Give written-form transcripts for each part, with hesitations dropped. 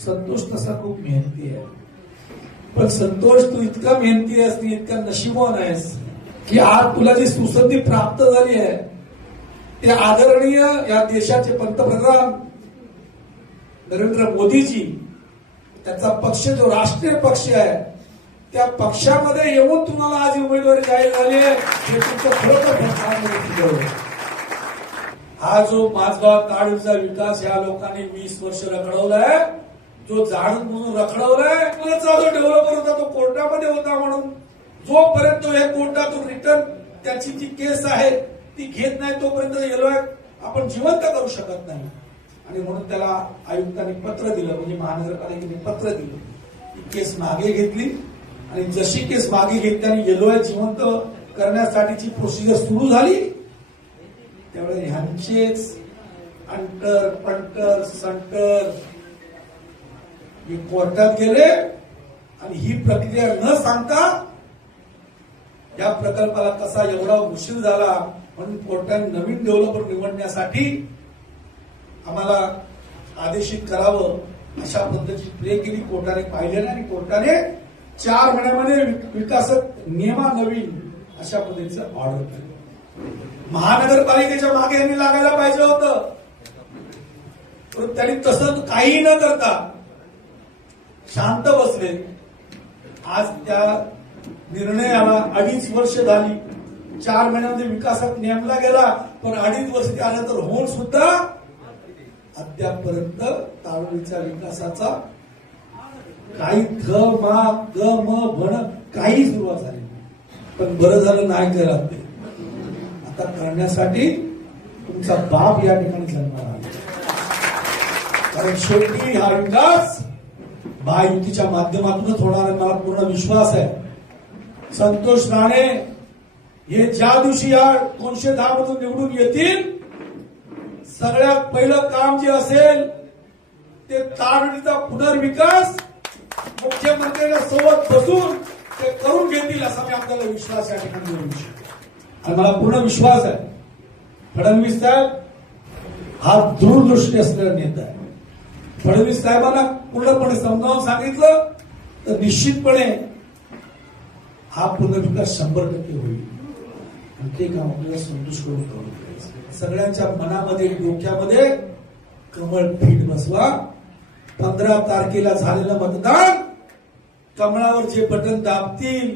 संतोष तसा खूप मेहनती आहे, पण संतोष तू इतका मेहनती आहेस, इतका नशीबवान आहेस की आज तुला जी सुसंधी प्राप्त झाली आहे ते आदरणीय या देशाचे पंतप्रधान नरेंद्र मोदीजी, त्याचा पक्ष जो राष्ट्रीय पक्ष आहे त्या पक्षामध्ये येऊन तुम्हाला आज उमेदवारी जाहीर झाली आहे, हे तुमचं खरोखर हा जो माझगाव ताडीचा विकास या लोकांनी 20 वर्ष रखडवलाय, जो जाणून म्हणून रखडवलाय, जो डेव्हलपर होता तो कोर्टामध्ये होता म्हणून जोपर्यंत हे कोर्टातून रिटर्न त्याची जी केस आहे ती घेत नाही तोपर्यंत येलोय आपण जिवंत करू शकत नाही. आणि म्हणून त्याला आयुक्तांनी पत्र दिलं, म्हणजे महानगरपालिकेने पत्र दिलं, ती केस मागे घेतली आणि जशी केस मागे घेतल्याने येलोय जिवंत करण्यासाठीची प्रोसिजर सुरू झाली. त्यावेळेस ह्यांचेच अंटर पंटर संटर हे कोर्टात गेले आणि ही प्रक्रिया न सांगता या प्रकल्पाला कसा एवढा उशीर झाला म्हणून कोर्टाने नवीन डेव्हलपर निवडण्यासाठी आम्हाला आदेशित करावं अशा पद्धतीची प्ले केली. कोर्टाने पाहिले नाही आणि कोर्टाने 4 महिन्यामध्ये विकासक नियमा नवीन अशा पद्धतीचं ऑर्डर केलं. महानगरपालिकेच्या मागे यांनी लागायला पाहिजे होतं, पण त्यांनी तसं काही न करता शांत बसले. आज त्या निर्णयाला 2.5 वर्ष झाली. 4 महिन्यामध्ये विकासक नेमला गेला, पण 2.5 वर्ष त्यानंतर होऊन सुद्धा अद्यापपर्यंत ताडोलीच्या विकासाचा काही ध मा ग म भण काही सुरुवात झाली नाही. पण बरं झालं नाही करत ते. आता करण्यासाठी तुमचा बाप या ठिकाणी जन्माला आला, कारण शेवटी हा विकास महायुतीच्या माध्यमातूनच होणार आहे. मला पूर्ण विश्वास आहे. संतोष राणे हे ज्या दिवशी या 210 मधून निवडून येतील, सगळ्यात पहिलं काम जे असेल ते ताडोलीचा पुनर्विकास मुख्यमंत्र्यांच्या सोबत बसून ते करून घेतील असा मी आपल्याला विश्वास या ठिकाणी देऊ इच्छितो. आणि मला पूर्ण विश्वास आहे फडणवीस साहेब हा दूरदृष्टी असलेला नेता आहे. फडणवीस साहेबांना पूर्णपणे समजावून सांगितलं तर निश्चितपणे हा पुनर्विकास 100% होईल. आणि ते काम आपल्याला संतोष करून करायचं. सगळ्यांच्या मनामध्ये डोक्यामध्ये कमळ फीट बसवा. 15 तारखेला झालेलं मतदान, कमळावर जे बटन दाबतील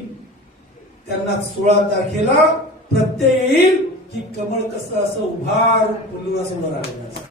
त्यांना 16 तारखेला प्रत्यय येईल की कमळ कसं असं उभार फुलून असं राहिलं.